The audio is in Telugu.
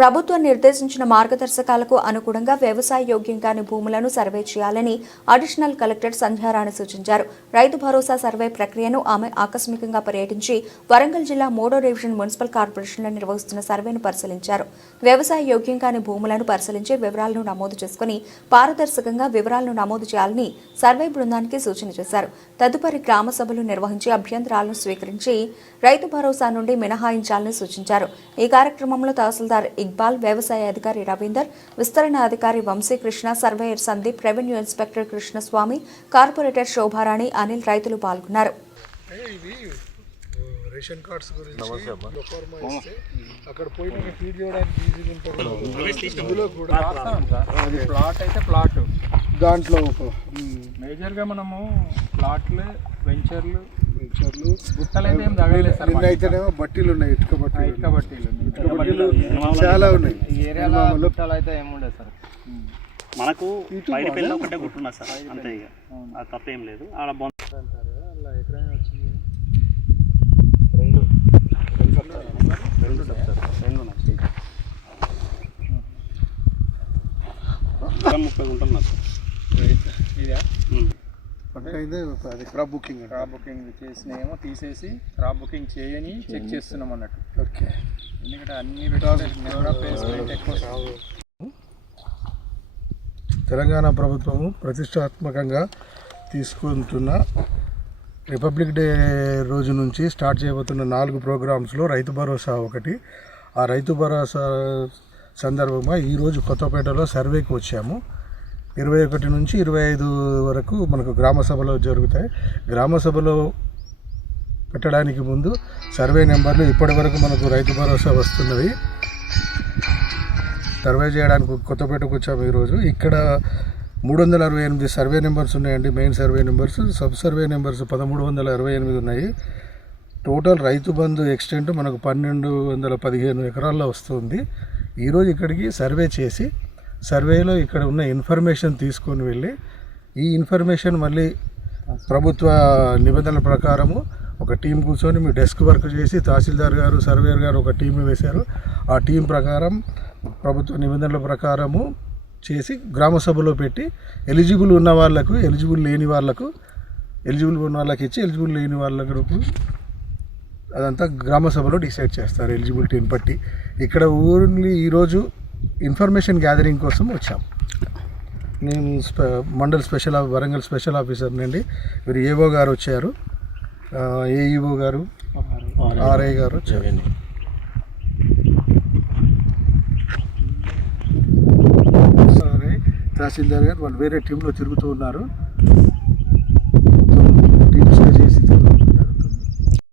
ప్రభుత్వం నిర్దేశించిన మార్గదర్శకాలకు అనుగుణంగా వ్యవసాయ యోగ్యం కాని భూములను సర్వే చేయాలని అడిషనల్ కలెక్టర్ సంధ్యారాణి సూచించారు. రైతు భరోసా సర్వే ప్రక్రియను ఆమె ఆకస్మికంగా పర్యటించి వరంగల్ జిల్లా మూడో డివిజన్ మున్సిపల్ కార్పొరేషన్లో నిర్వహిస్తున్న సర్వేను పరిశీలించారు. వ్యవసాయ యోగ్యం కాని భూములను పరిశీలించి వివరాలను నమోదు చేసుకుని పారదర్శకంగా వివరాలను నమోదు చేయాలని సర్వే బృందానికి సూచన చేశారు. తదుపరి గ్రామ సభలు నిర్వహించి అభ్యంతరాలను స్వీకరించి రైతు భరోసా నుండి మినహాయించాలని సూచించారు. ఈ కార్యక్రమంలో తహసీల్దార్ ఇక్బాల్ వ్యవసాయ అధికారి రవీందర్ విస్తరణ అధికారి Vamsikrishna surveyor Sandeep revenue inspector Krishnaswamy corporator Shobharani Anil రైతులు పాల్గొన్నారు. రేషన్ కార్డ్స్ గురించి అక్కడ పోయి మనకి ఫీడ్ చేయడానికి ఈజీగా ఉంటుంది? ప్లాట్ అయితే ప్లాట్ దాంట్లో మేజర్గా మనము ప్లాట్లు వెంచర్లు వెంచర్లు గుట్టలు అయితే ఏం తగలేదు సార్ నిన్న అయితేనేమో బట్టీలు ఉన్నాయి ఇటుక బట్టీలు ఇటుక బట్టీలు ఇటుక బట్టీలు చాలా ఉన్నాయి. ఈ ఏరియాలో గుట్టలు అయితే ఏముండదు సార్. మనకు బయట పెళ్ళి ఒకటే గుట్టున్నా సార్ అంతే ఇక. అది తప్పేం లేదు. ఆడ అంటారు అలా ఎక్కడైనా వచ్చింది. రెండు రెండు సార్ రెండు ఉన్నాయి స్టేజ్ ముప్పై గుంటలు నాకు ఇదా? క్రాప్ బుకింగ్ క్రాప్ బుకింగ్ చేసినేమో తీసేసి క్రాప్ బుకింగ్ చేయని చెక్ చేస్తున్నాం అన్నట్టు. ఓకే. ఎందుకంటే అన్ని. తెలంగాణ ప్రభుత్వము ప్రతిష్టాత్మకంగా తీసుకుంటున్న రిపబ్లిక్ డే రోజు నుంచి స్టార్ట్ చేయబోతున్న నాలుగు ప్రోగ్రామ్స్లో రైతు భరోసా ఒకటి. ఆ రైతు భరోసా సందర్భంగా ఈరోజు కొత్తపేటలో సర్వేకి వచ్చాము. ఇరవై ఒకటి నుంచి ఇరవై ఐదు వరకు మనకు గ్రామ సభలో జరుగుతాయి. గ్రామ సభలో పెట్టడానికి ముందు సర్వే నెంబర్లు ఇప్పటి వరకు మనకు రైతు భరోసా వస్తున్నవి సర్వే చేయడానికి కొత్తపేటకు వచ్చాము ఈరోజు. ఇక్కడ మూడు వందల అరవై ఎనిమిది సర్వే నెంబర్స్ ఉన్నాయండి main survey numbers. Sub survey numbers పదమూడు వందల అరవై ఎనిమిది ఉన్నాయి. టోటల్ రైతు బంధు ఎక్స్టెంట్ మనకు పన్నెండు వందల పదిహేను ఎకరాల్లో వస్తుంది. ఈరోజు ఇక్కడికి సర్వే చేసి సర్వేలో ఇక్కడ ఉన్న ఇన్ఫర్మేషన్ తీసుకొని వెళ్ళి ఈ ఇన్ఫర్మేషన్ మళ్ళీ ప్రభుత్వ నిబంధనల ప్రకారము ఒక టీం కూర్చొని మీ డెస్క్ వర్క్ చేసి తహసీల్దార్ గారు సర్వేయర్ గారు ఒక టీం వేశారు. ఆ టీం ప్రకారం ప్రభుత్వ నిబంధనల ప్రకారము చేసి గ్రామ సభలో పెట్టి ఎలిజిబుల్ ఉన్న వాళ్ళకు ఎలిజిబుల్ లేని వాళ్ళకు ఎలిజిబుల్ ఉన్న వాళ్ళకి ఇచ్చి ఎలిజిబుల్ లేని వాళ్ళకు అదంతా గ్రామ సభలో డిసైడ్ చేస్తారు ఎలిజిబిలిటీని బట్టి. ఇక్కడ ఓన్లీ ఈరోజు ఇన్ఫర్మేషన్ గ్యాదరింగ్ కోసం వచ్చాం. నేను స్పె mandal special of Warangal special officer నుండి వీరు ఏఓ గారు వచ్చారు. ఏఈఓ గారు ఆర్ఐ గారు వచ్చారు. సరే తహసీల్దార్ గారు వాళ్ళు వేరే టీంలో తిరుగుతూ ఉన్నారు.